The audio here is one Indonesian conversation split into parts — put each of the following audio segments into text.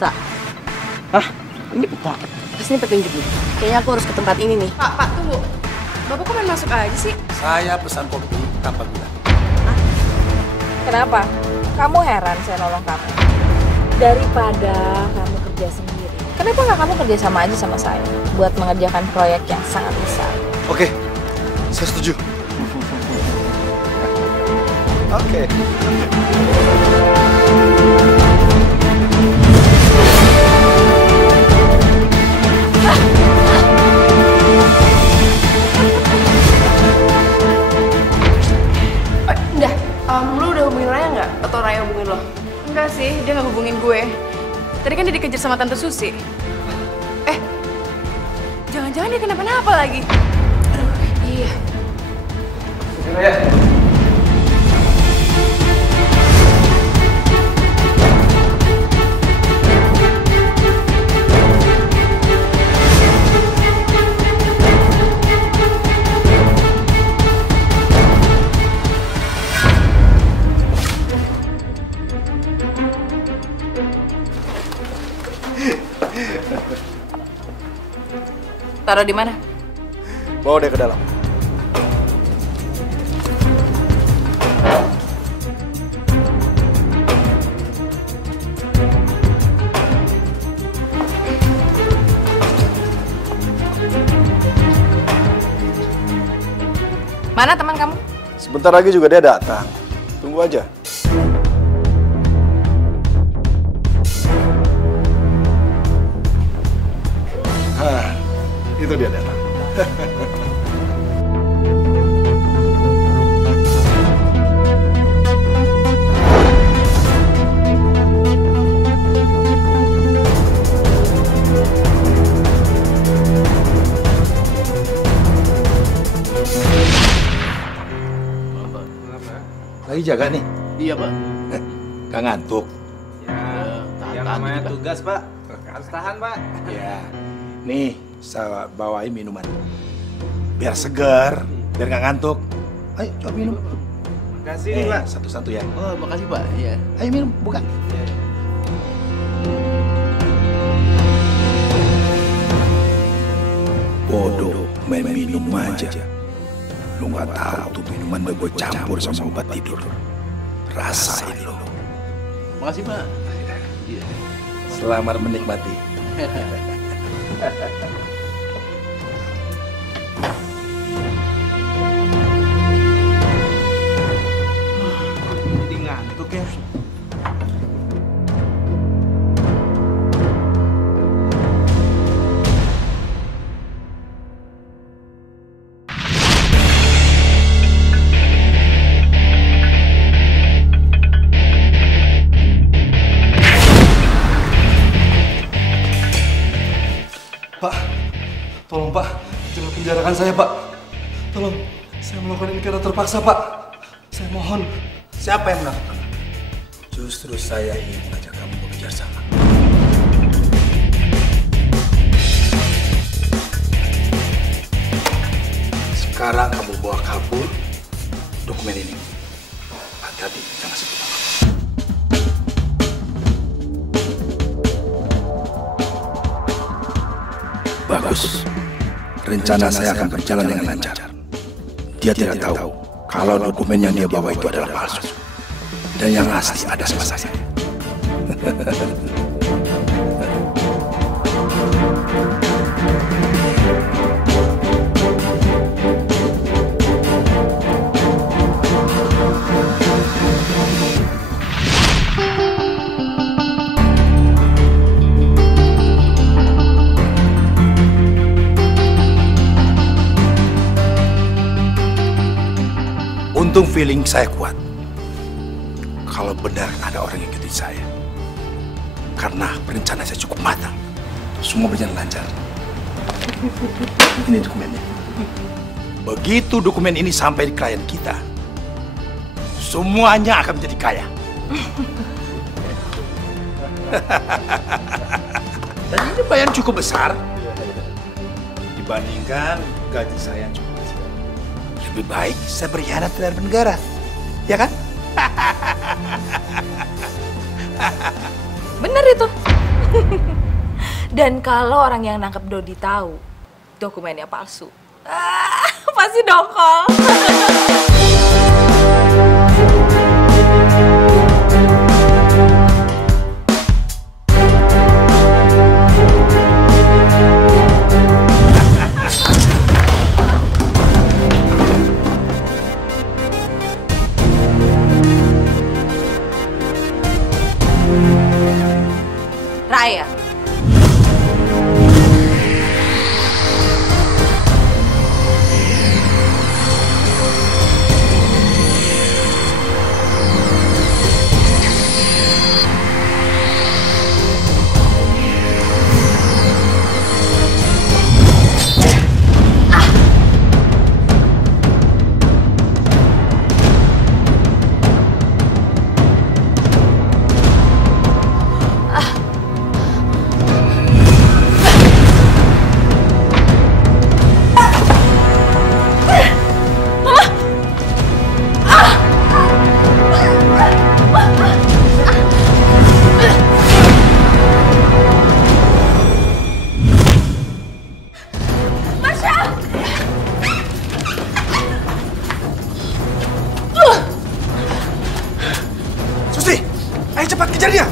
peta. Hah? Ini peta? Pasti ini petunjuk nih. Kayaknya aku harus ke tempat ini nih. Pak, tunggu. Bapak kok main masuk aja sih? Saya pesan kopi tanpa gula. Kenapa? Kamu heran saya nolong kamu? Daripada kamu kerja sendiri, kenapa nggak kamu kerja sama aja sama saya buat mengerjakan proyek yang sangat besar? Oke, saya setuju. Oke. Lu udah hubungin Raya nggak? Atau Raya hubungin lo? Enggak sih, dia nggak hubungin gue. Tadi kan dia dikejar sama Tante Susi. Jangan-jangan dia kenapa-napa lagi. Aduh, iya. Raya. Taruh di mana? Bawa dia ke dalam. Mana teman kamu? Sebentar lagi juga dia datang. Tunggu aja. Hah, itu dia datang. Lagi jaga nih? Iya, Pak. Gak ngantuk? Ya namanya tugas, Pak. Harus tahan, Pak. Ya. Nih, saya bawain minuman. Biar segar, biar gak ngantuk. Ayo, coba minum. Makasih nih, Pak. Satu-satu ya. Oh, makasih, Pak. Iya. Ayo minum, buka. Bodoh, main minum aja. Lu gak tahu tuh minuman udah gue campur sama obat tidur. Rasain lo. Makasih, Pak. Iya. Selamat menikmati. Jadi ngantuk ya. Pak, tolong Pak, jangan penjarakan saya Pak. Tolong, saya melakukan ini karena terpaksa Pak. Saya mohon. Siapa yang melakukan? Justru saya ingin mengajak kamu bekerja sama. Sekarang kamu bawa kabur dokumen ini. Hati-hati, jangan sebut nama. Bagus. Rencana saya akan berjalan dengan lancar. Dia tidak tahu kalau dokumen yang dia bawa itu adalah palsu. Dan yang asli ada sama saya. Untung feeling saya kuat. Kalau benar ada orang yang ikutin saya. Karena perencanaan saya cukup matang. Semua berjalan lancar. Ini dokumennya. Begitu dokumen ini sampai di klien kita, semuanya akan menjadi kaya. Dan ini bayaran cukup besar. Dibandingkan gaji saya yang cukup kecil. Lebih baik saya berkhianat terhadap negara. Ya kan? Bener itu. Dan kalau orang yang nangkep Dodi tahu dokumennya palsu, pasti dongkol. Raya. Ayo cepat kejar dia!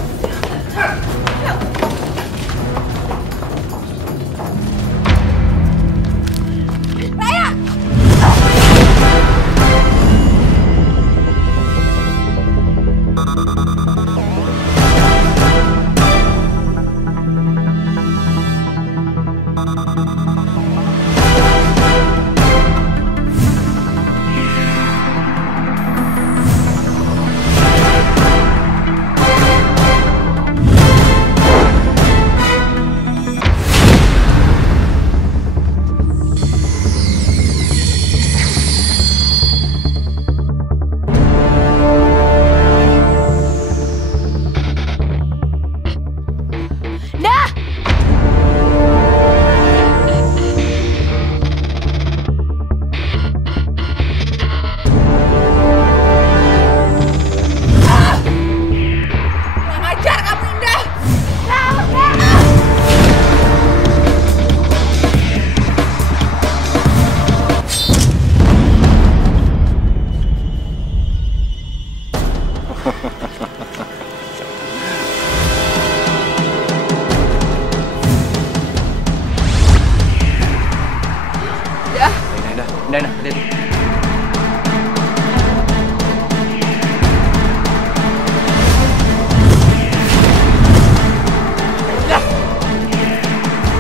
Indah, hati-hati.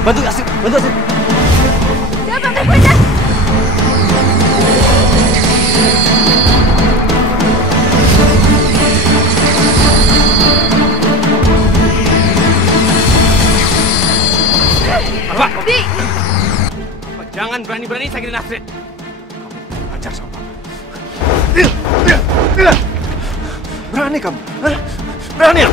Bantu Asri, bantu Asri. Siapa teleponnya? Pak! Di! Jangan berani-berani sakitin Astrid. Ajar sama Papa. Berani kamu? Berani ya?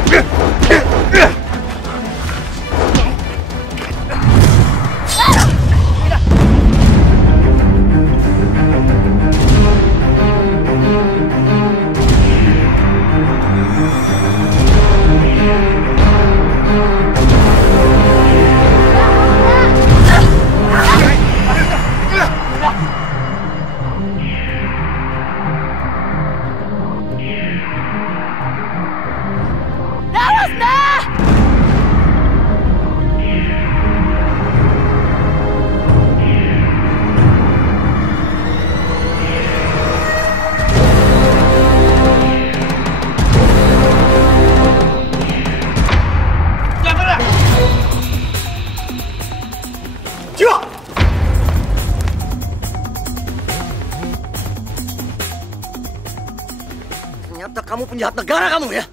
Ternyata kamu penjahat negara kamu ya.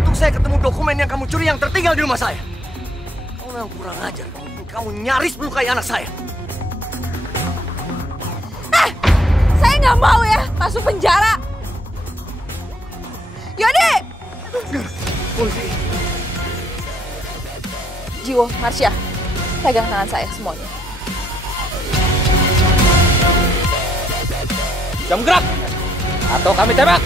Untuk saya ketemu dokumen yang kamu curi yang tertinggal di rumah saya. Kamu memang kurang ajar. Kamu nyaris melukai anak saya. Saya nggak mau ya masuk penjara. Yodi! Polisi. Jiwo, Marsha, pegang tangan saya semuanya. Jam gerak! Atau kami tembak!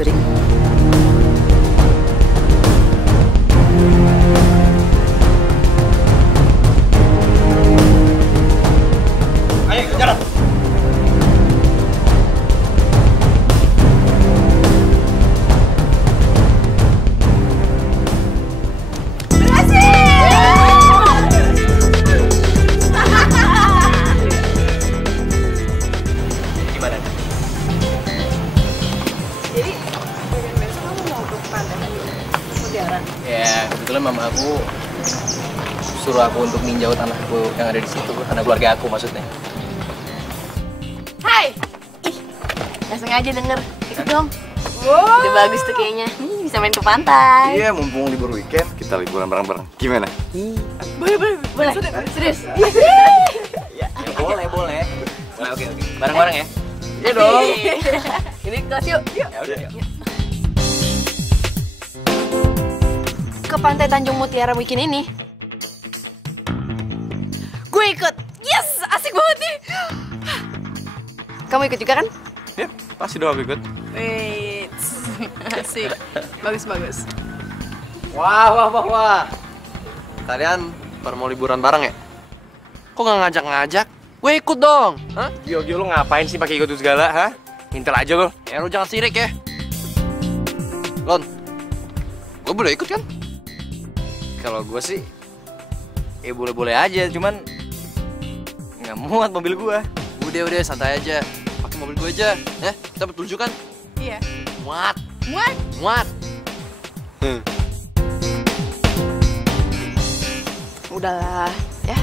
curi. Ayo, jalan. Ya, kebetulan mama aku suruh aku untuk ninjau tanahku yang ada di situ, tanah keluarga aku maksudnya. Hai! Ih, gak sengaja denger. Ikut dong. Wow. Udah bagus tuh kayaknya. Bisa main ke pantai. Iya, mumpung libur weekend, kita liburan bareng-bareng. Gimana? Boleh. Serius? Ya, boleh. Boleh, oke. Bareng-bareng ya. Iya dong. Ini kelas yuk. Ya udah, yuk. Ke Pantai Tanjung Mutiara weekend ini. Gue ikut. Yes, asik banget nih. Kamu ikut juga kan? Ya, pasti dong aku ikut. Wait, asik. Bagus. Wah. Kalian baru mau liburan bareng ya? Kok nggak ngajak-ngajak? Gue ikut dong. Hah? Gio, lu ngapain sih pakai ikut segala, ha? Intel aja lo. Ya lu jangan sirik ya. Lon, gue boleh ikut kan? Kalau gue sih, ya boleh-boleh aja, cuman nggak muat mobil gue. Udah santai aja, pakai mobil gue aja, ya kita bertujuh kan? Iya. Muat. Udahlah, ya.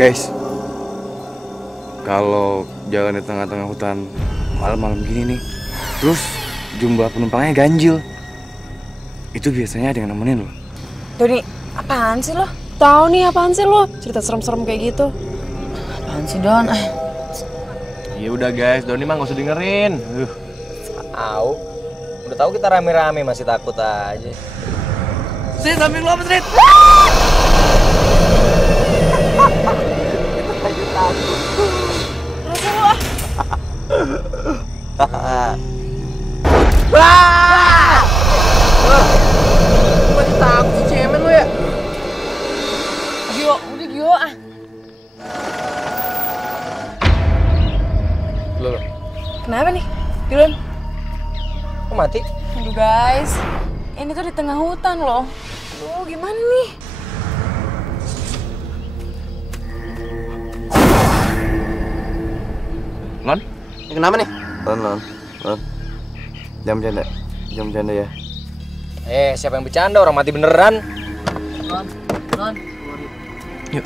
Guys, kalau jalan di tengah-tengah hutan malam-malam gini nih, terus jumlah penumpangnya ganjil, itu biasanya ada yang nemenin loh. Doni, apaan sih lo? Tahu nih apaan sih lo? Cerita serem-serem kayak gitu. Apaan sih, Don? Ya udah guys, Doni mah nggak usah dengerin. Au. Udah tahu kita rame-rame masih takut aja. Sini samping lo apa, Srit? Masih takut sih cemen lo ya? Gio, udah Gio ah. Lo, Kenapa nih? Gilun? kok mati? Aduh guys, ini tuh di tengah hutan loh. Aduh, gimana nih? Lon? Ini kenapa nih? Lon. Jangan bercanda ya. Siapa yang bercanda? Orang mati beneran. Non. Yuk.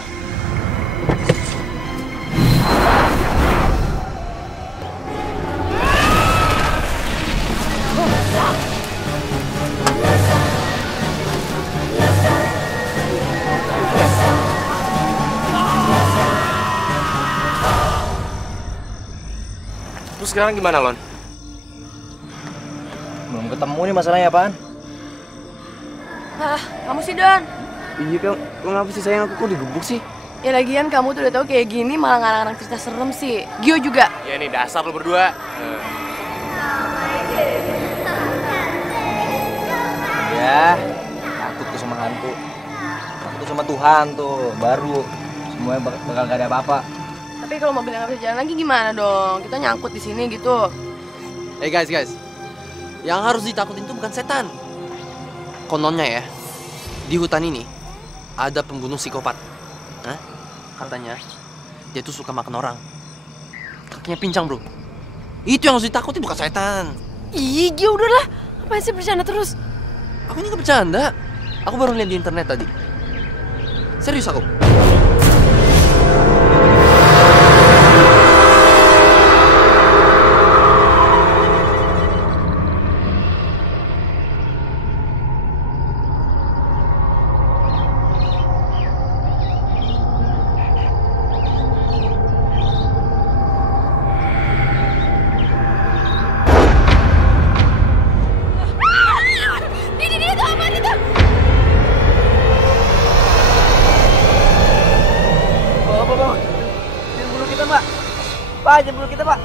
Terus sekarang gimana, Lon? Belum ketemu nih masalahnya apaan? Ah, kamu sih, Don. Iya, kenapa sih sayang aku kok digebuk sih? Ya lagian kamu tuh udah tahu kayak gini malah ngarang-ngarang cerita serem sih. Gio juga. Ya nih dasar lo berdua. Ya, takut tuh sama hantu. Takut tuh sama Tuhan tuh, baru. Semuanya bakal gak ada apa-apa. Tapi kalau mobilnya nggak bisa jalan lagi gimana dong? Kita nyangkut di sini gitu. Guys, yang harus ditakutin itu bukan setan. Kononnya ya, di hutan ini ada pembunuh psikopat. Hah? Katanya dia tuh suka makan orang. Kakinya pincang bro. Itu yang harus ditakutin bukan setan. Ih, Gio udahlah. Apa sih bercanda terus? Aku ini gak bercanda. Aku baru lihat di internet tadi. Serius aku. aja bulu kita, Pak.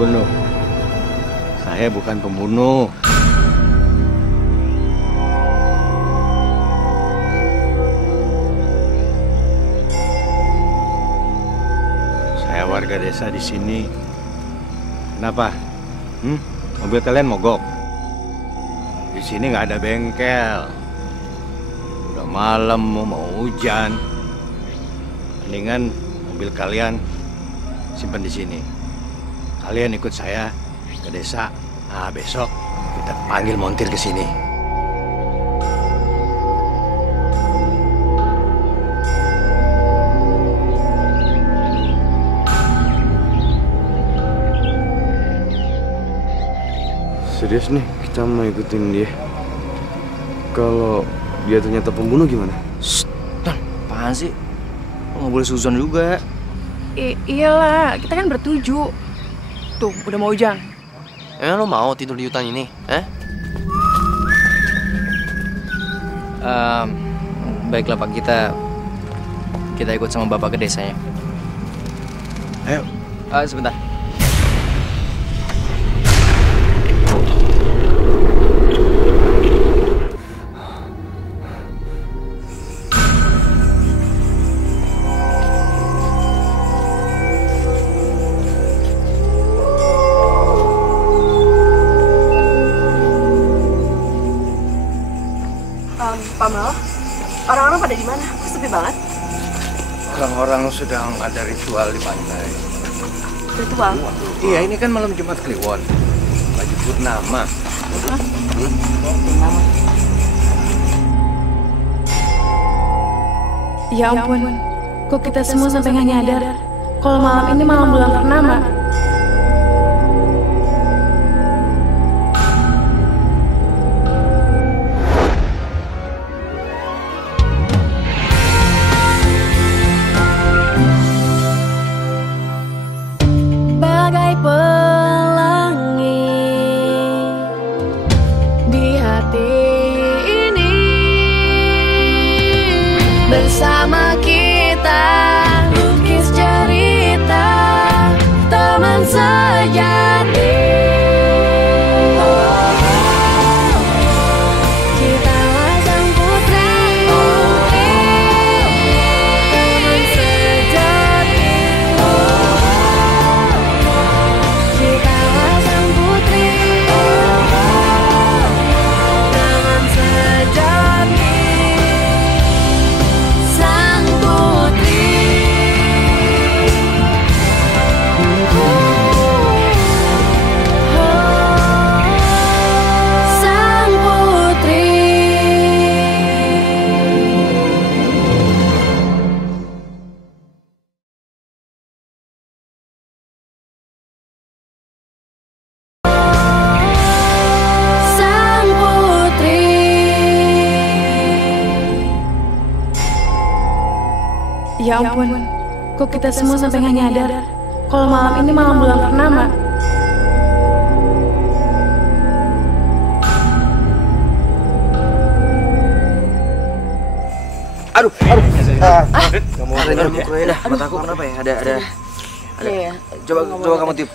Bunuh. Saya bukan pembunuh. Saya warga desa di sini. Kenapa? Mobil kalian mogok? Di sini nggak ada bengkel. Udah malam, mau hujan. Mendingan mobil kalian simpan di sini. Kalian ikut saya ke desa. Nah, besok kita panggil montir ke sini. Serius nih, kita mau ikutin dia. Kalau dia ternyata pembunuh gimana? Ton, apaan sih? Lo nggak boleh suzon juga. Iyalah, kita kan bertuju. Tuh, udah mau hujan. Emang lo mau tidur di hutan ini? Baiklah Pak, kita ikut sama Bapak ke desanya. Ayo. Sebentar. Pak Mal, orang-orang pada di mana? Kok sepi banget? Orang-orang sedang ada ritual di pantai. Ritual? Iya, ini kan malam Jumat Kliwon. Lagi purnama. Ya ampun, kok kita semua sampai nggak nyadar kalau malam ini malam bulan purnama. Bagai pelangi di hati ini, bersama kita lukis cerita teman sejati. Kitalah sang putri, teman sejati. Kitalah sang putri, teman sejati. Sang putri, sang putri. Sang putri. Ya ampun, kok kita semua sampai nggak nyadar kalau malam ini malam bulan purnama. Aduh. Kamu mukul dah. Mata aku kenapa ya? Ada. Iya. Coba kamu tiup.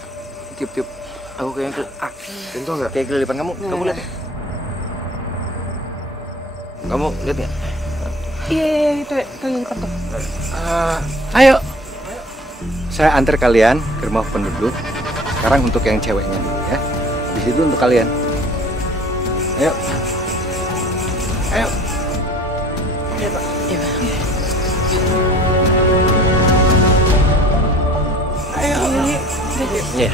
Aku kayaknya tentu enggak? Kayak kelilipan kamu lihat. Kamu lihat nggak? Iya, itu kelilipan tuh. Ayo. Saya antar kalian ke rumah penduduk. Sekarang untuk yang ceweknya dulu ya. Di situ untuk kalian. Ayo. Ayo. Iya, Pak. Ayo. Iya.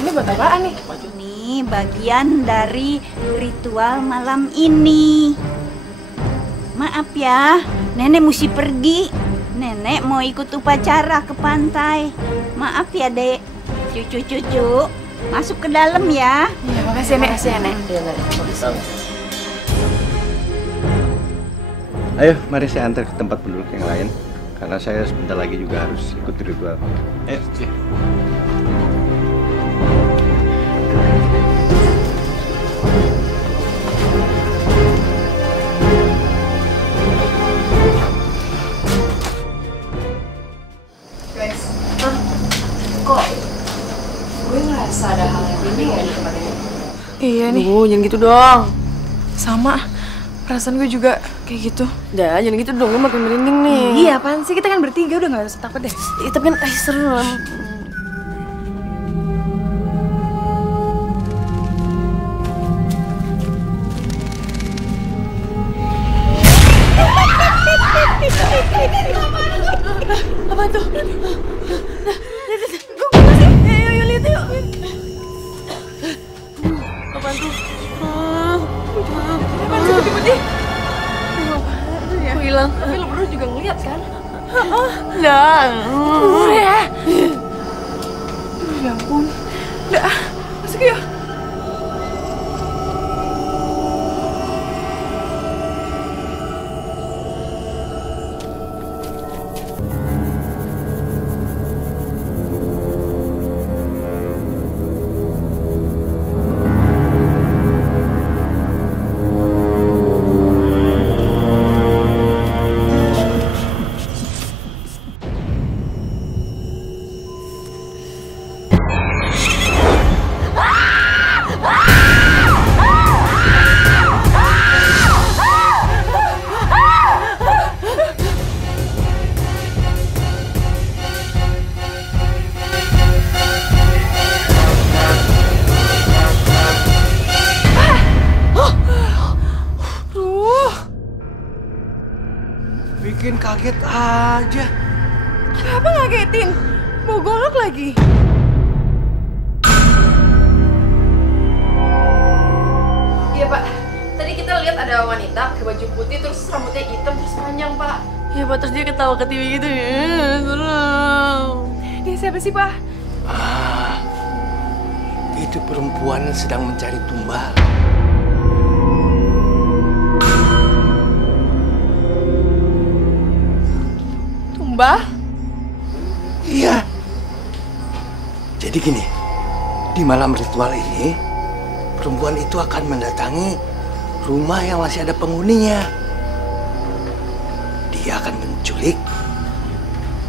Ini buat apaan nih? Ini bagian dari ritual malam ini. Maaf ya, nenek mesti pergi. Nenek mau ikut upacara ke pantai. Maaf ya, Dek. Cucu-cucu, masuk ke dalam ya. Iya, makasih Nek. Makasih ya, Nek. Ayo, mari saya antar ke tempat penduduk yang lain. Karena saya sebentar lagi juga harus ikut ritual. Ayo. Guys, kok gue ngerasa ada hal yang penting ya di tempat ini? Iya nih. Jangan gitu dong. Sama, perasaan gue juga kayak gitu. Udah, jangan gitu dong, gue makin merinding nih. Iya, apaan sih? Kita kan bertiga, udah gak usah takut deh. Tapi kan serem. Apa tuh? Gue sih? Ayo lihat yuk. Apaan tuh? Apaan sih putih-putih? Kok hilang? Tapi lo berdua juga ngeliat kan? Dan ya. Ya ampun. Udah, masuk yuk. Bikin kaget aja. Kenapa ngagetin? Mau golok lagi? Iya Pak, tadi kita lihat ada wanita pakai baju putih terus rambutnya hitam terus panjang Pak. Iya Pak, terus dia ketawa ke TV gitu ya. Serem. Dia siapa sih Pak? Itu perempuan sedang mencari tumbal. Tumbal? Iya. Jadi gini, di malam ritual ini, perempuan itu akan mendatangi rumah yang masih ada penghuninya. Dia akan menculik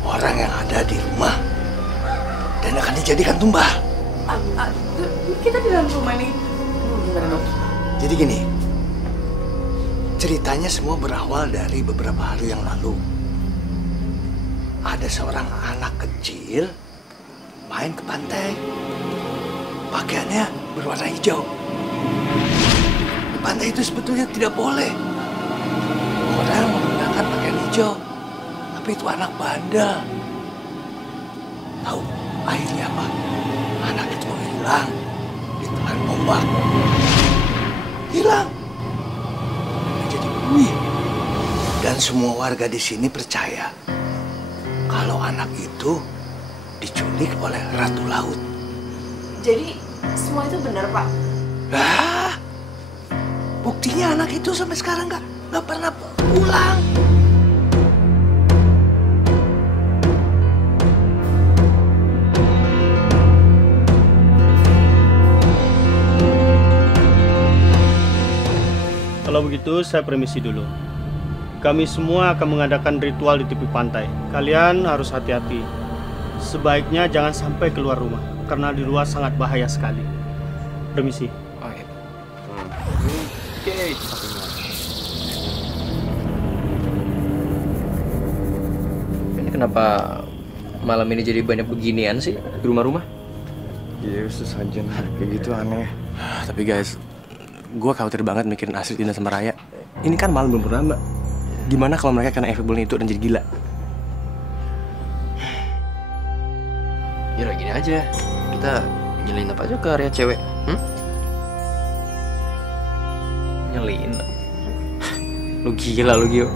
orang yang ada di rumah dan akan dijadikan tumbal. Kita di dalam rumah nih. Gimana dong? Jadi gini, ceritanya semua berawal dari beberapa hari yang lalu. Ada seorang anak kecil main ke pantai. Pakaiannya berwarna hijau. Di pantai itu sebetulnya tidak boleh orang menggunakan pakaian hijau. Tapi itu anak bandel. Tahu akhirnya apa? Anak itu hilang di telan ombak. Hilang. Menjadi buih. Dan semua warga di sini percaya kalau anak itu diculik oleh Ratu Laut. Jadi semua itu benar Pak? Lah, buktinya anak itu sampai sekarang nggak pernah pulang. Kalau begitu, saya permisi dulu. Kami semua akan mengadakan ritual di tepi pantai. Kalian harus hati-hati. Sebaiknya jangan sampai keluar rumah, karena di luar sangat bahaya sekali. Permisi. Oh iya. Ini kenapa malam ini jadi banyak beginian sih di rumah-rumah? Iya, sesajen kayak gitu aneh. Tapi guys, gue khawatir banget mikirin Astrid, Dinda sama Raya. Ini kan malam belum purnama. Gimana kalau mereka kena efek bullying itu dan jadi gila? Ya udah gini aja, kita nyelin apa aja ke area cewek. Nyelin? Lu gila lu Gio.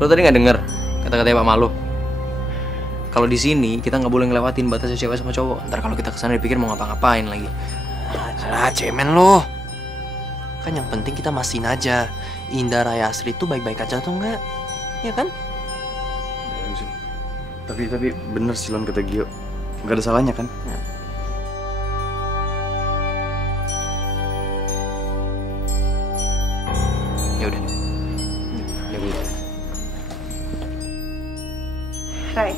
Lu tadi nggak denger? Kata-katanya Pak Malu. Kalau di sini kita nggak boleh ngelewatin batasnya cewek sama cowok. Ntar kalau kita kesana dipikir mau ngapa-ngapain lagi. Alah, cemen lo. Kan yang penting kita mastiin aja Indah Raya Astrid tuh baik-baik aja tuh enggak? Ya kan? Tapi bener sih Lon kata Gio. Nggak ada salahnya kan? Ya udah. Ya udah. Ray,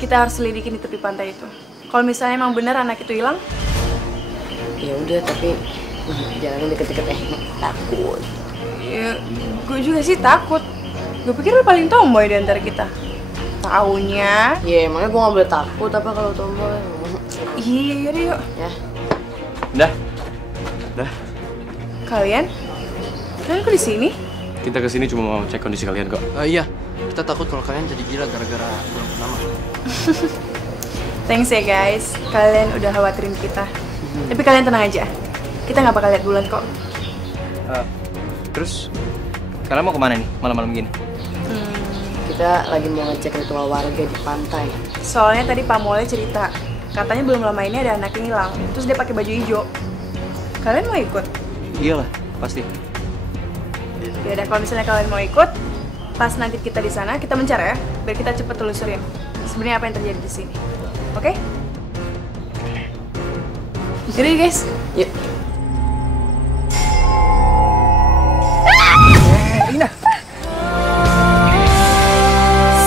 kita harus selidikin di tepi pantai itu. Kalau misalnya emang benar anak itu hilang, Ya udah, tapi jangan deket-deket takut. ya gue juga sih takut. Gue pikir lo paling tomboy di antara kita. Taunya. Ya emangnya gue gak boleh takut apa kalau tomboy. Iya, yaudah yuk. Ya. Dah. Kalian kok di sini? Kita kesini cuma mau cek kondisi kalian kok. Iya, kita takut kalau kalian jadi gila gara-gara belum nama. Thanks ya guys, kalian udah khawatirin kita. Tapi kalian tenang aja, kita nggak bakal lihat bulan kok. Terus kalian mau kemana nih malam-malam gini? Kita lagi mau ngecek ritual warga di pantai. Soalnya tadi Pak Mole cerita, katanya belum lama ini ada anak yang hilang, terus dia pakai baju hijau. Kalian mau ikut? Iyalah, pasti. Ya udah, kalau misalnya kalian mau ikut, pas nanti kita di sana kita mencari ya, biar kita cepet telusurin sebenarnya apa yang terjadi di sini. Oke? Jadi guys, Yuk.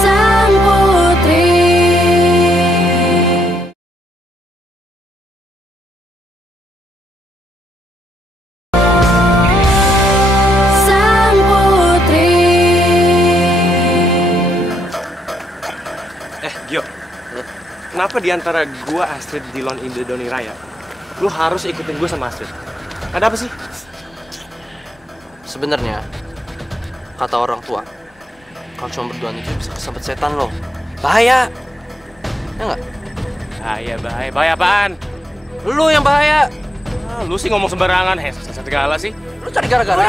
Sang putri. Sang putri. Gio, kenapa di antara gua Astrid Dillon Indah Doni Raya, lu harus ikutin gua sama Astrid? Ada apa sih? Sebenarnya kata orang tua, kalau cuma berduaan itu bisa kesambet setan loh. Bahaya. Ya enggak? Bahaya apaan? Lu yang bahaya. Lu sih ngomong sembarangan, segala sih. Lu cari gara-gara.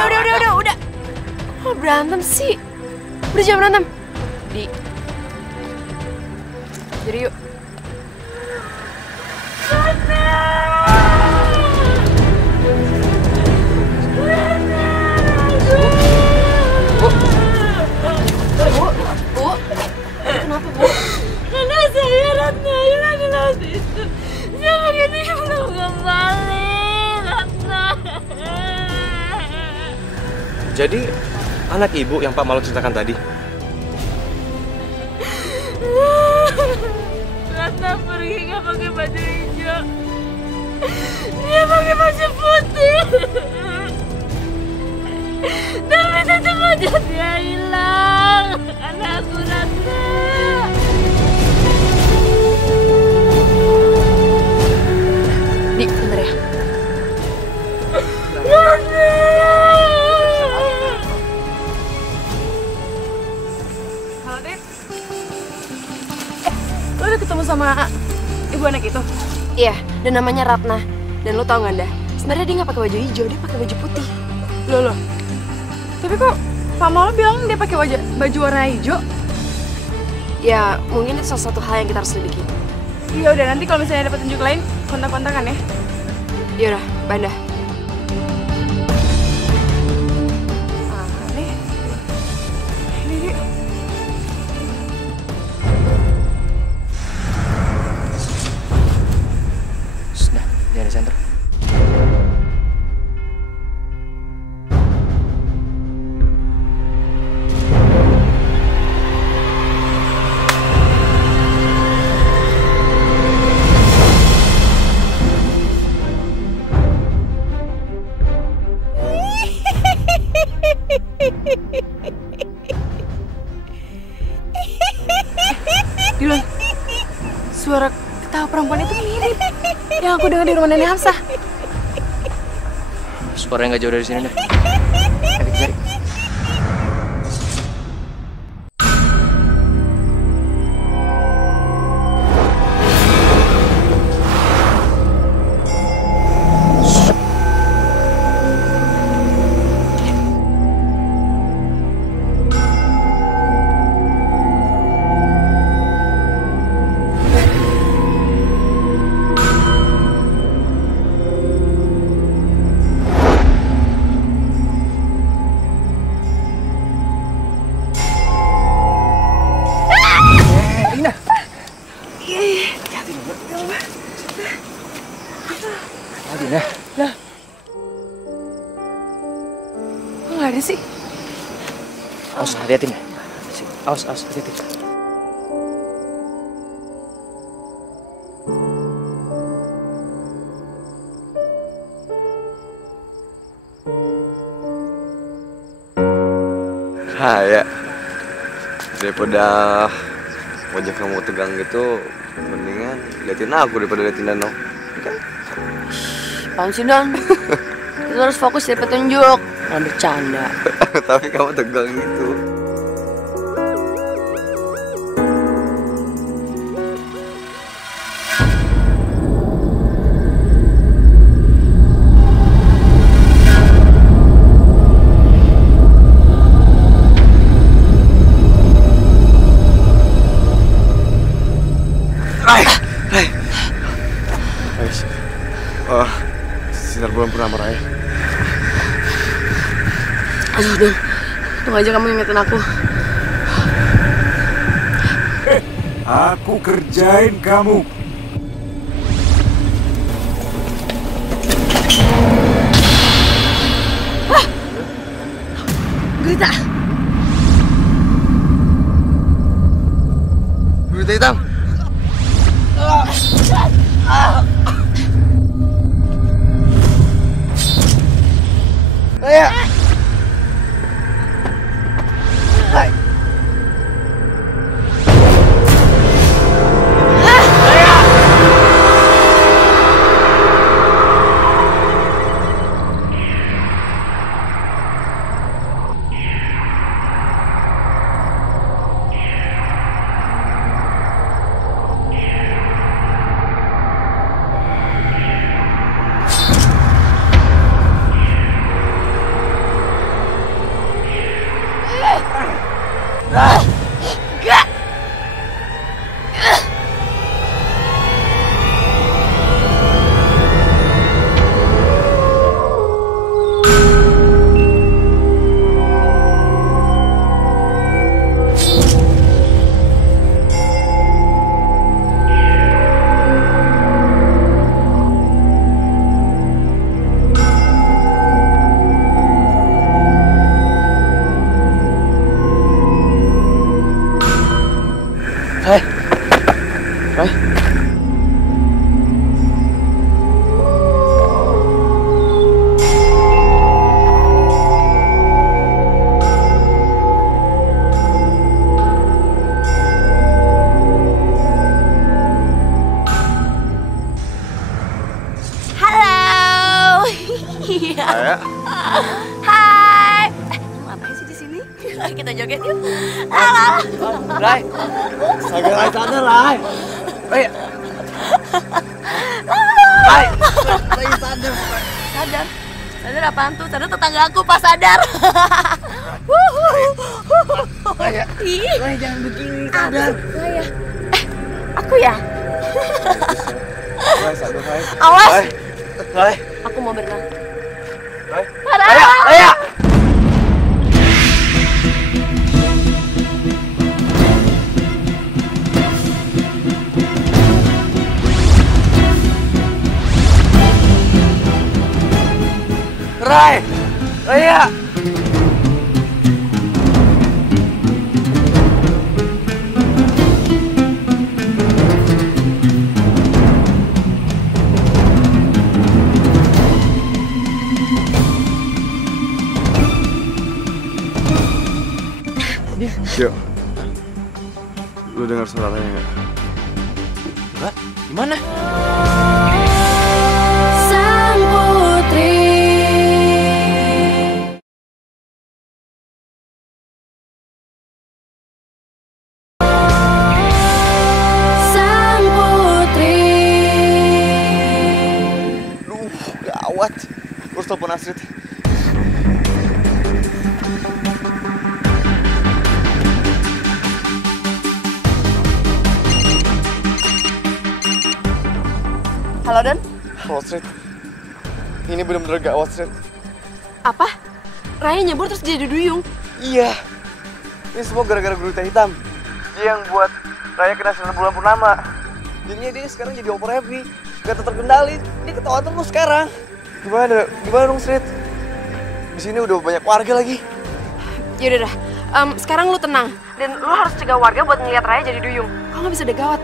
Udah. Kok berantem sih? Udah jangan berantem. jadi yuk. Bu, kenapa Bu? Karena saya Ratna hilang di laut itu. Saya begitu belum kembali, Ratna. Jadi anak ibu yang Pak Malu ceritakan tadi. Ratna pergi nggak pakai baju hijau. Dia pakai baju putih. Tapi tetap aja dia hilang. Anakku Ratna. Di, bentar ya. Halo, Dit. Lo udah ketemu sama ibu anak itu? Iya, dan namanya Ratna. Dan lo tau nggak dah? Sebenarnya dia nggak pakai baju hijau, dia pakai baju putih. Loh. Tapi kok Pak Maul bilang dia pakai baju warna hijau? Ya, mungkin itu salah satu hal yang kita harus selidiki. Iya udah, nanti kalau misalnya dapat tunjuk lain, kontak-kontakan ya. Ya udah, Banda. Aneh. Ini. Sudah, jangan di center. Dilon, suara ketawa perempuan itu mirip yang aku dengar di rumah nenek Hamsah. Suaranya nggak jauh dari sini deh. Ayo cari. Awas, hati-hati nih. Awas, hati-hati. Ya, daripada wajah kamu tegang gitu, mendingan liatin aku daripada liatin Danau. Kan? Apaan sih, Dan? Kita harus fokus dari petunjuk. Jangan bercanda. Tapi kamu tegang gitu. Sinar bulan purnama Raya. Aduh, Dan. Tunggu aja kamu ingetin aku. Aku kerjain kamu. Gurita. Gurita hitam. Raya. Hai. Ngapain sih di sini? Kita joget yuk. Rai. Sadar, Rai, sadar, Rai. Rai. Rai. Rai, sadar. Sadar. Sadar apaan tuh? Sadar tetangga aku pas sadar. Rai, Rai, jangan begini, sadar. Rai, aku ya? Rai, sadar, Rai. Awas. Rai. Aku mau berenang. Rai. Raya. Raya. Rai. Raya. Yuk, lu dengar suaranya nggak? Enggak, gimana? Sang putri. Sang putri. Duh, gawat. Gue harus telepon Astrid. Halo, Dan? Halo, Astrid. Ini bener-bener gawat, Astrid. Apa? Raya nyebur terus jadi duyung? Iya. Ini semua gara-gara Gurita Hitam. Dia yang buat Raya kena sinar bulan purnama. Jadinya dia sekarang jadi over happy. Gak terkendali. Dia ketawa terus sekarang. Gimana dong, Astrid? Di sini udah banyak warga lagi. Yaudah dah, Sekarang lu tenang. Dan lu harus cegah warga buat ngeliat Raya jadi duyung. Kalau nggak bisa deh gawat.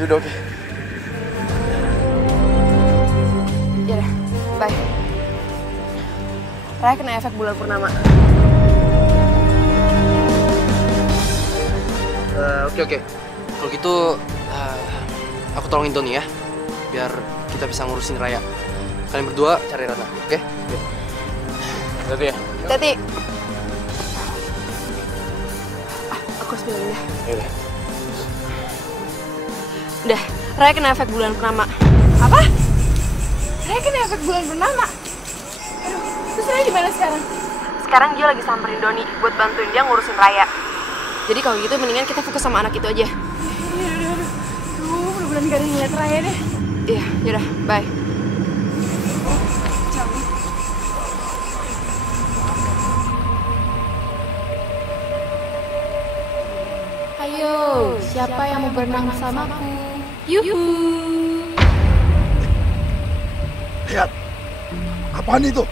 Yaudah oke. Yaudah, bye. Raya kena efek bulan purnama. Oke. Kalau gitu, aku tolongin Tony ya. Biar kita bisa ngurusin Raya. Kalian berdua cari Rana, oke? Hati ya. Hati. Aku harus bilangin ya. Yaudah. Udah, Raya kena efek bulan purnama. Apa? Raya kena efek bulan purnama? Terus Raya di mana sekarang? Sekarang dia lagi samperin Doni buat bantuin dia ngurusin Raya. Jadi kalau gitu mendingan kita fokus sama anak itu aja. Mudah-mudahan gak ada yang ngeliat Raya deh. Iya, yaudah, bye. Ayo, siapa yang mau berenang bersamaku? Yuhu. Lihat, apaan itu?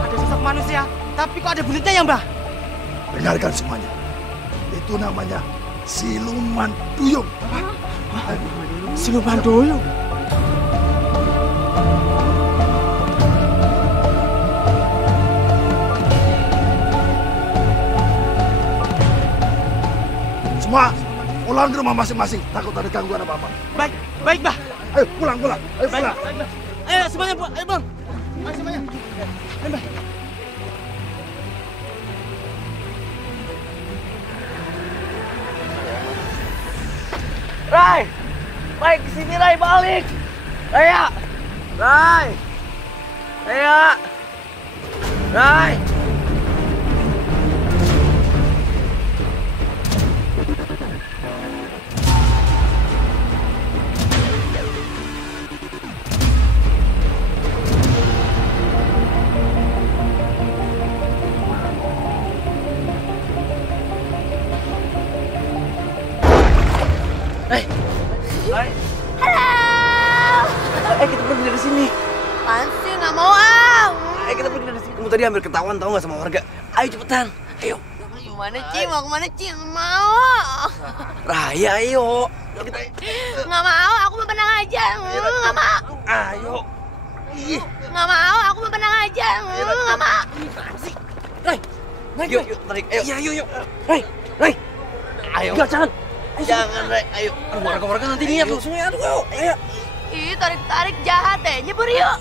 Ada sosok manusia, tapi kok ada bulutnya ya, Mbah? Dengarkan semuanya. Itu namanya siluman duyung. Siluman duyung? Semua pulang ke rumah masing-masing. Takut ada gangguan apa-apa. Baik, Mbah. Ayo pulang. Ayo pulang. Ayo semuanya, ayo Bang. Ayo semuanya. Ayo, Mbah. Rai! Rai kesini Rai, balik! Raya! Rai! Raya! Rai! Kita pergi dari sini. Apaan sih? Nggak mau ah. Ayo kita pergi dari sini. Kamu tadi hampir ketahuan tau nggak sama warga. Ayo cepetan. Ayo. Gimana Ci? Mau kemana Ci? Nggak mau. Raya ayo. Nggak mau. Aku mau tenang aja. Nggak mau. Ayo. Nggak mau. Aku mau tenang aja. Nggak mau. Rai. Yuk, tarik. Ayo. Iya, yuk. Rai. Ayo. Enggak, jangan. Jangan, Rai. Ayo. Warga-warga nanti lihat lu semua. Aduh, ayo. Ih, tarik-tarik jahat deh. Nyebur yuk.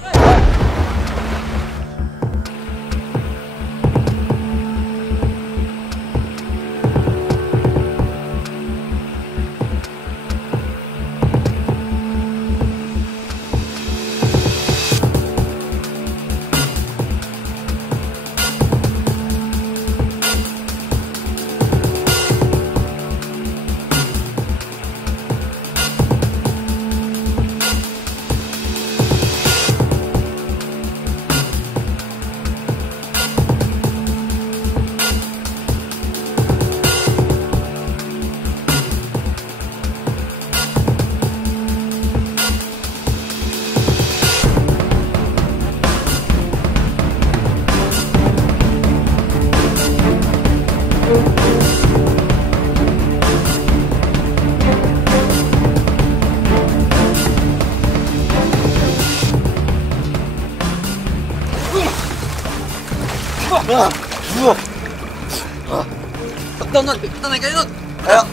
Don, kita naik aja, Don. Ayo.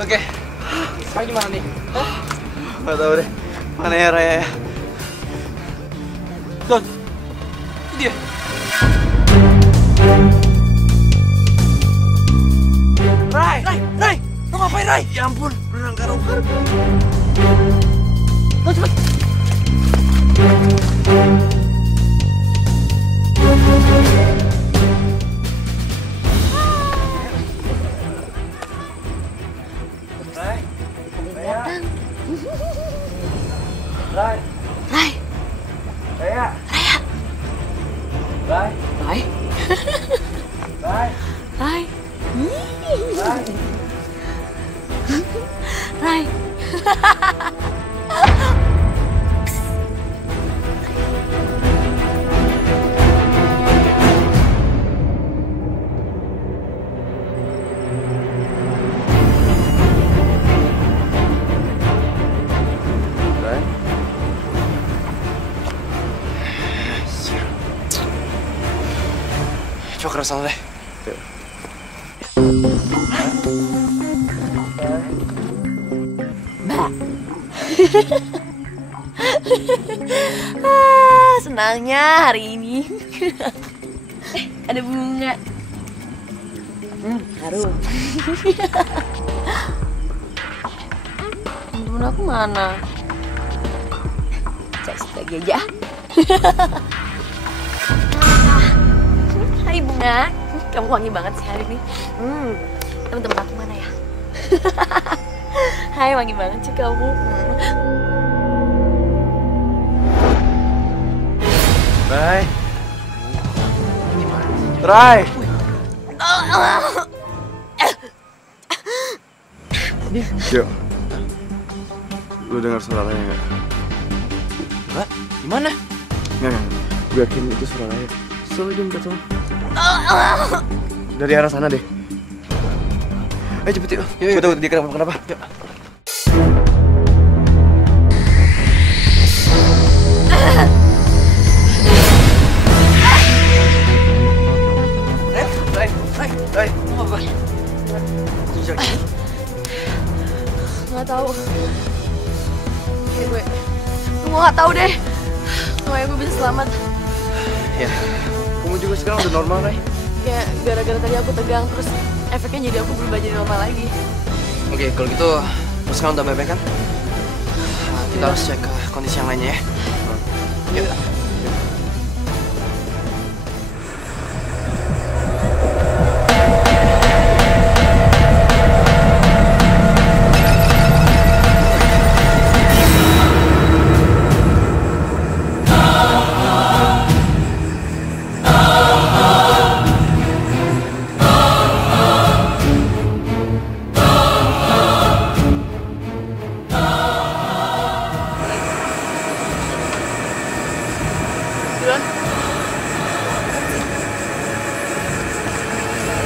Oke. Sekarang gimana nih? Nggak tahu deh. Mana ya Raya ya? Don, itu dia. Rai! Lo ngapain, Rai? Ya ampun, beneran karo-karo. Lo cepet. Rai. Rai. Raya. Raya. Rai. Rai. Rai. Rai. Rai. Rai. Coba keras deh. Mbak. Senangnya hari ini. Ada bunga. Harum. Temen aku mana? Cek lagi aja. Hai Bunga, kamu wangi banget sih hari ini. Temen-temen aku mana ya? Hai, wangi banget sih kamu. Rai. Rai. Yo. Lu dengar suara Raya nggak? Mbak, gimana? Nggak. Gue yakin itu suara Raya. Soalnya dia minta tolong. Dari arah sana deh. Ayo cepet yuk. Gue tahu dia kenapa. Yuk. Rai. Apa? Nggak tahu. Gue nggak tahu deh. Semoga gue bisa selamat. Ya, kamu juga sekarang udah normal, Rai. Ya, gara-gara tadi aku tegang, terus efeknya jadi aku berubah jadi normal lagi. Oke, kalau gitu, terus sekarang udah baik-baik kan? Kita harus cek ke kondisi yang lainnya ya. Yuk.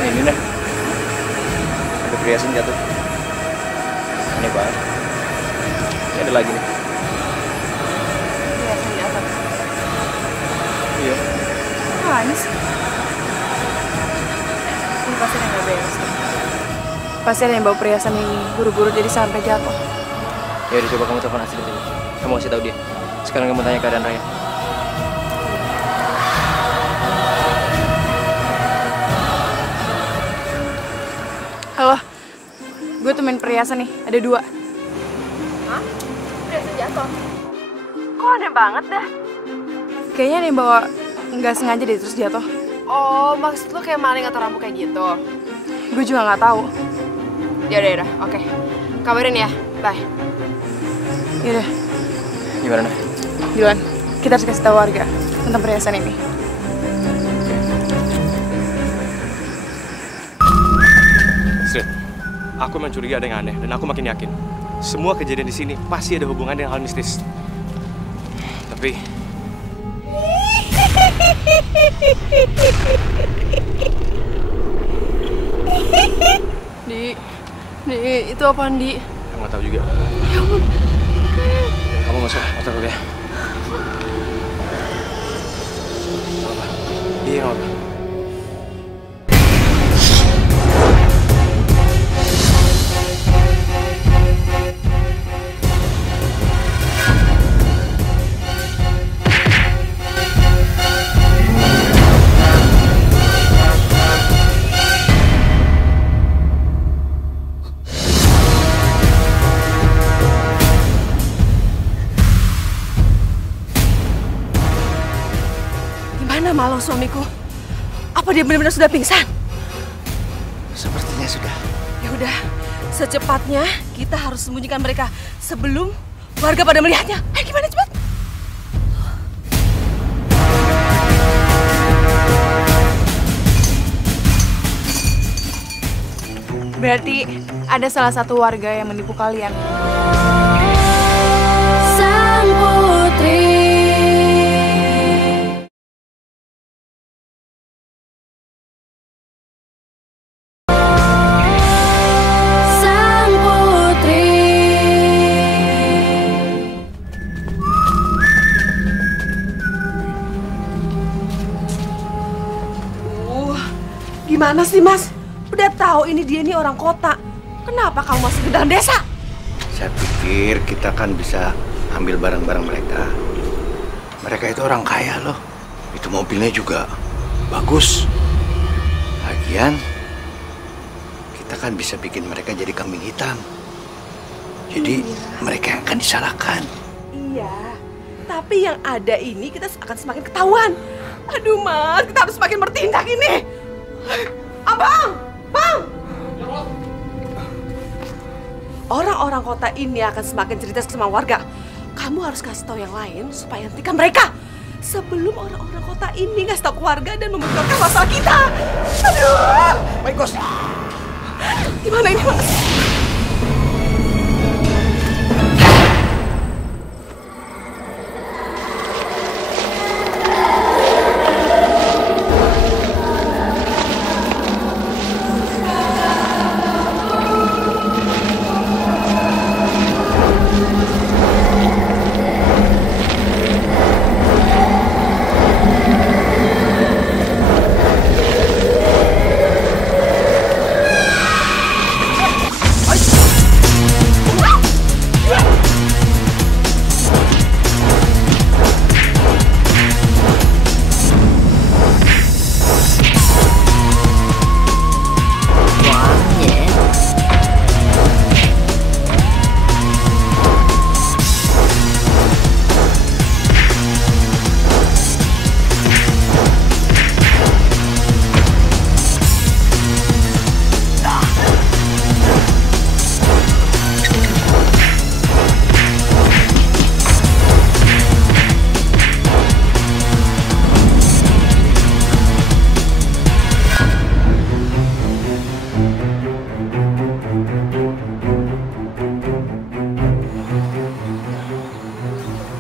Ini nih. Ada perhiasan jatuh. Aneh banget. Ini ada lagi nih. Perhiasan di atas. Iya. Apaan sih? Ini pasti ada yang gak beres. Pasti ada yang bawa perhiasan ini buru-buru jadi sampai jatuh. Ya udah, coba kamu telepon Astrid aja. Kamu kasih tahu dia. Sekarang kamu tanya keadaan Raya. Halo, gue temuin perhiasan nih, ada 2. Hah? Perhiasan jatuh? Kok aneh banget dah? Kayaknya ada yang bawa nggak sengaja deh terus jatuh. Oh, maksud lu kayak maling atau rampok kayak gitu? Gue juga nggak tahu. Yaudah, oke. Kabarin ya, bye. Yaudah, Gimana nih? Dilan, kita harus kasih tahu warga tentang perhiasan ini. Astrid, aku memang curiga ada yang aneh dan aku makin yakin semua kejadian di sini pasti ada hubungan dengan hal mistis. Tapi Di, itu apaan, Di? aku nggak tahu juga. Ya ampun. Kamu masuk motor dulu ya. Iya, nggak apa. Gimana malu suamiku? Apa dia benar-benar sudah pingsan? Sepertinya sudah. Ya udah, secepatnya kita harus sembunyikan mereka sebelum Warga pada melihatnya. Ayo gimana cepat? Berarti ada salah satu warga yang menipu kalian. Sang putri. Gimana sih Mas? Udah tahu ini dia nih orang kota. Kenapa kamu masih ke dalam desa? Saya pikir kita kan bisa ambil barang-barang mereka. Mereka itu orang kaya loh. Itu mobilnya juga bagus. Lagian kita kan bisa bikin mereka jadi kambing hitam. Jadi mereka yang akan disalahkan. Iya, tapi yang ada ini kita akan semakin ketahuan. Aduh Mas, kita harus semakin bertindak ini. Abang, Bang. Orang-orang kota ini akan semakin cerita sama warga. Kamu harus kasih tahu yang lain supaya hentikan mereka. Sebelum orang-orang kota ini ngasih tahu ke warga dan membongkar masalah kita. Aduh. Baik, Bos. Gimana ini, Mas?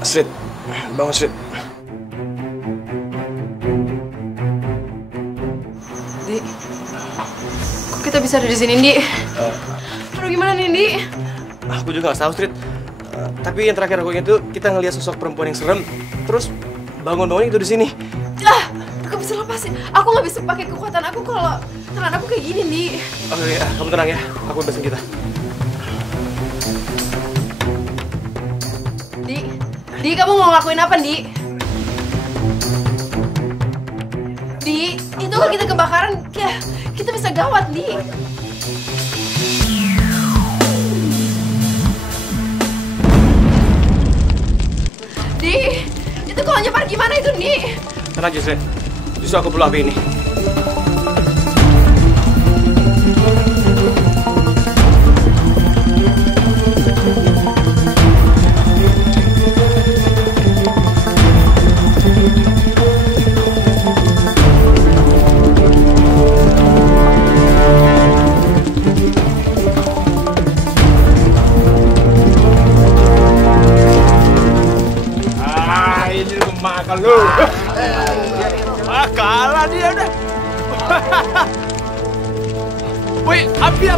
Astrid, bangun Astrid. Di, kok kita bisa ada di sini, Di? Aduh, gimana nih, Di? Aku juga nggak tahu, Astrid. Tapi yang terakhir aku ingat itu kita ngelihat sosok perempuan yang serem, terus bangun-bangun itu di sini. Ah, aku bisa lepasin. Aku nggak bisa pakai kekuatan aku kalau tangan aku kayak gini, Di. Oke, kamu tenang ya. Aku bebasin kita. Di, kamu mau ngelakuin apa, Di? Di, itu kalau kita kebakaran, kita bisa gawat, Di. Di, itu kalau nyebar gimana itu, Di? Tenang aja, Astrid. Justru aku perlu api ini. Makan lu. Kalah dia udah. Woi, api.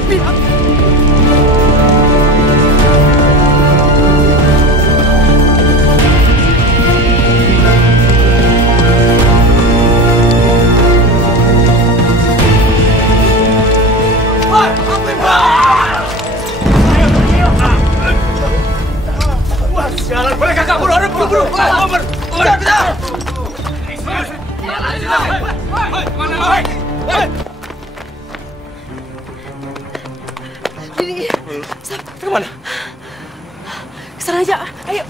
Jalan, mereka kabur, buru-buru. Kejar. Dini, kemana? Kesana aja, ayo.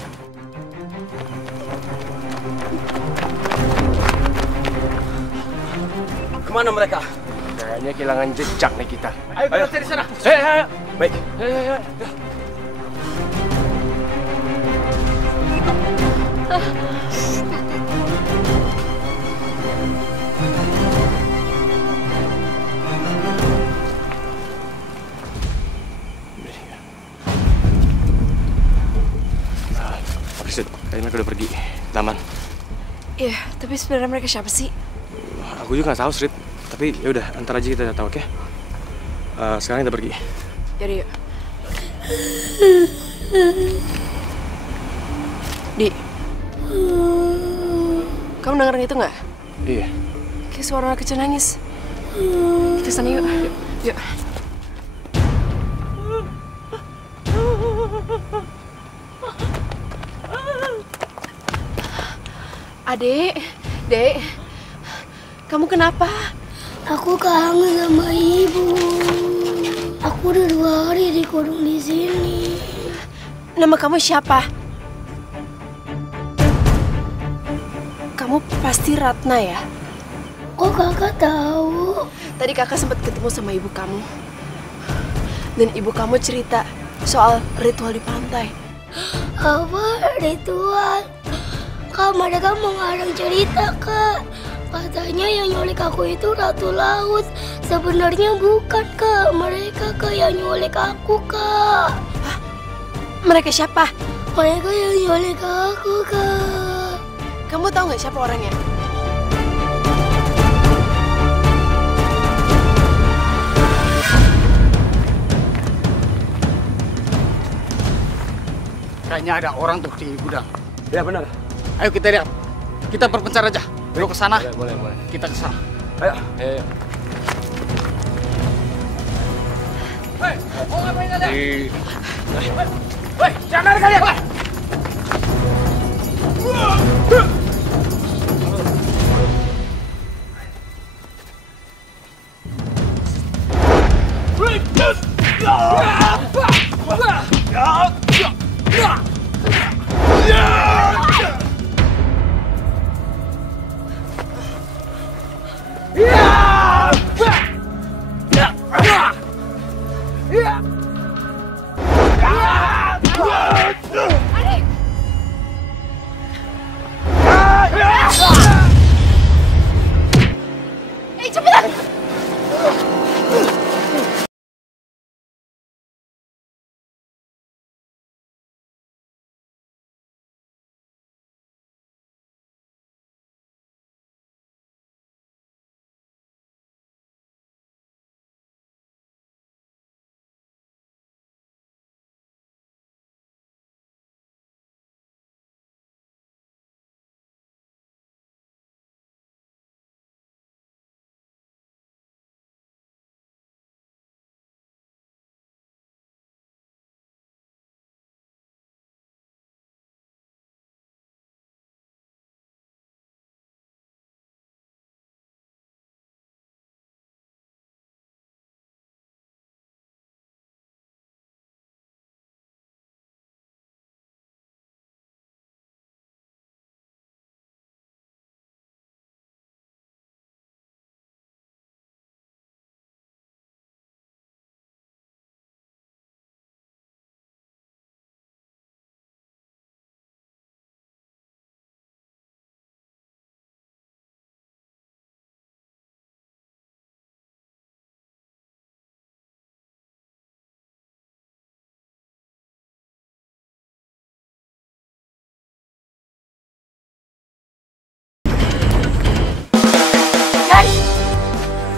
Kemana mereka? Kayaknya kehilangan jejak nih kita. Ayo kita cari sana. Ayo. Baik. Ayo. Sid, kayaknya mereka udah pergi. Taman. Iya, tapi sebenarnya mereka siapa sih? Aku juga nggak tahu, Srit. Tapi ya udah, antar aja kita tahu, oke? Sekarang kita pergi. Yaudah, yuk. Di. Kamu dengerin itu nggak? Iya. Kayak suara anak kecil nangis. Kita sana yuk. Yuk. Adek, Dek, kamu kenapa? Aku kangen sama ibu. Aku udah 2 hari dikurung di sini. Nama kamu siapa? Kamu pasti Ratna ya? Kok kakak tahu? Tadi kakak sempat ketemu sama ibu kamu. Dan ibu kamu cerita soal ritual di pantai. Apa ritual? Kak, mereka mengarang cerita, Kak. Katanya yang nyulik aku itu Ratu Laut. Sebenarnya bukan, Kak. Mereka, Kak, yang nyulik aku, Kak. Hah? Mereka siapa? Mereka yang nyulik aku, Kak. Kamu tahu nggak siapa orangnya? Kayaknya ada orang tuh di gudang. Ya benar. Ayo kita lihat. Kita berpencar aja. Bro ke sana. Boleh. Kita ke sana. Ayo. Hei, mau ngapain kalian? Hei, jangan lari kalian.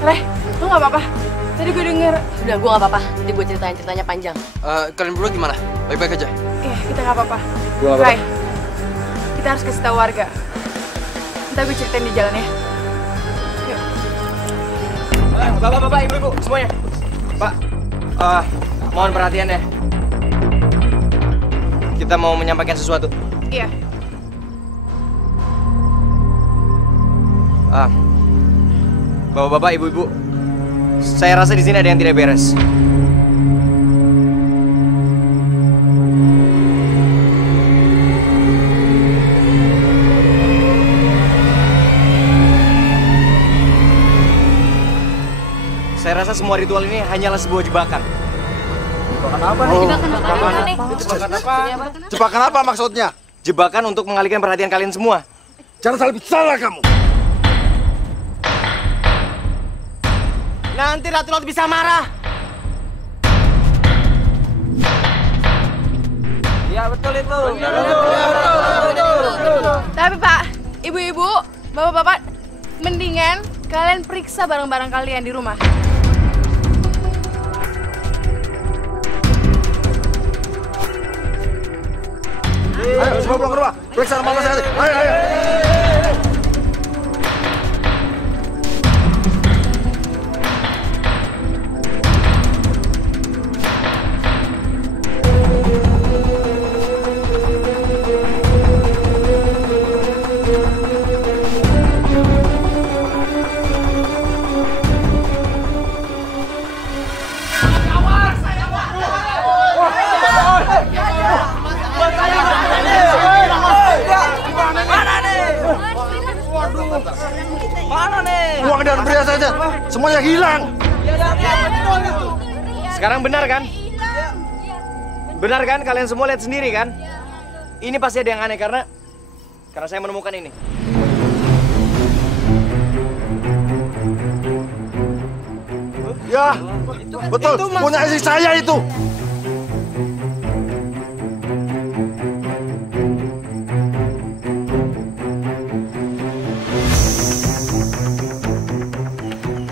Reh, lu gak apa-apa? Tadi gue denger. Udah, gue gak apa-apa. Jadi gue ceritanya panjang. Kalian berdua gimana? Baik-baik aja? Iya, kita gak apa-apa. Gue gak apa-apa. Rai, kita harus kasih tahu warga. Ntar gue ceritain di jalan ya. Yuk. Bapak-bapak, ibu-ibu, semuanya. Pak, mohon perhatian ya. Kita mau menyampaikan sesuatu. Iya. Bapak-bapak, ibu-ibu, saya rasa di sini ada yang tidak beres. Saya rasa semua ritual ini hanyalah sebuah jebakan. Jebakan apa nih? Jebakan apa maksudnya? jebakan untuk mengalihkan perhatian kalian semua. Jangan salah bicara kamu. Nanti Ratu Laut bisa marah. Ya betul itu. Tapi Pak, ibu-ibu, bapak-bapak, mendingan kalian periksa barang-barang kalian di rumah. Ayo, semua pulang ke rumah. Periksa rumah masing-masing. Ayo. Mana nih? Uang dan beras saja, semuanya hilang. Sekarang benar kan? Benar kan? Kalian semua lihat sendiri kan? Ini pasti ada yang aneh karena saya menemukan ini. Ya, betul. Punya istri saya itu.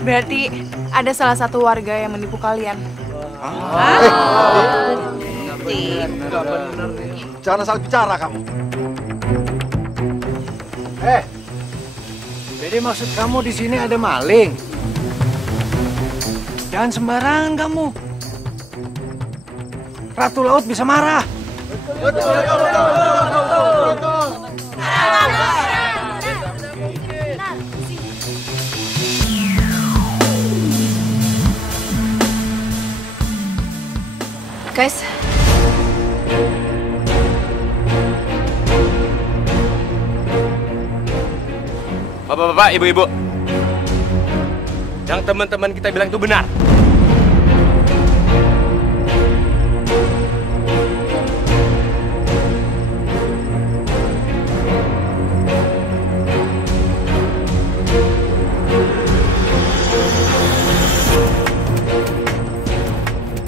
Berarti ada salah satu warga yang menipu kalian. Jangan asal bicara kamu. Jadi maksud kamu di sini ada maling? Jangan sembarangan kamu. Ratu Laut bisa marah. Betul. Guys, Bapak-bapak, ibu-ibu, yang teman-teman kita bilang itu benar.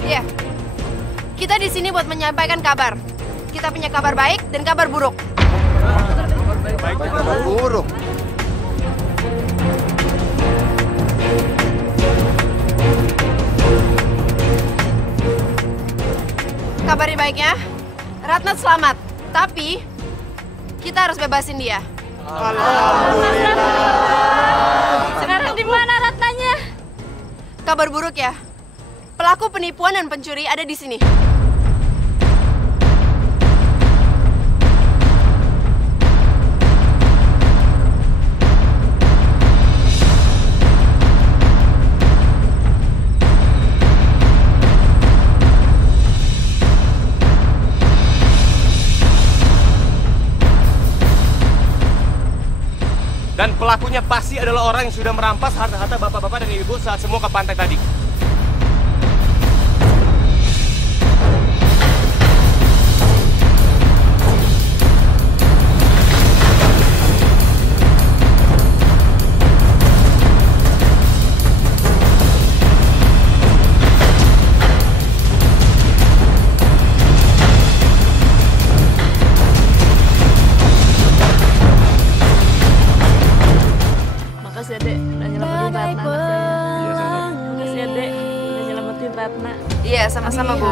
Iya, kita di sini buat menyampaikan kabar. Kita punya kabar baik dan kabar buruk. Baik dan kabar buruk. Kabar baiknya, Ratna selamat. Tapi kita harus bebasin dia. sekarang di mana Ratnanya? Kabar buruk ya, pelaku penipuan dan pencuri ada di sini. Dan pelakunya pasti adalah orang yang sudah merampas harta-harta bapak-bapak dan ibu saat semua ke pantai tadi. Makasih ya, Dek, udah nyelamatin Ratna. Makasih ya, Dek, udah nyelamatin Ratna. Iya, sama-sama, Bu.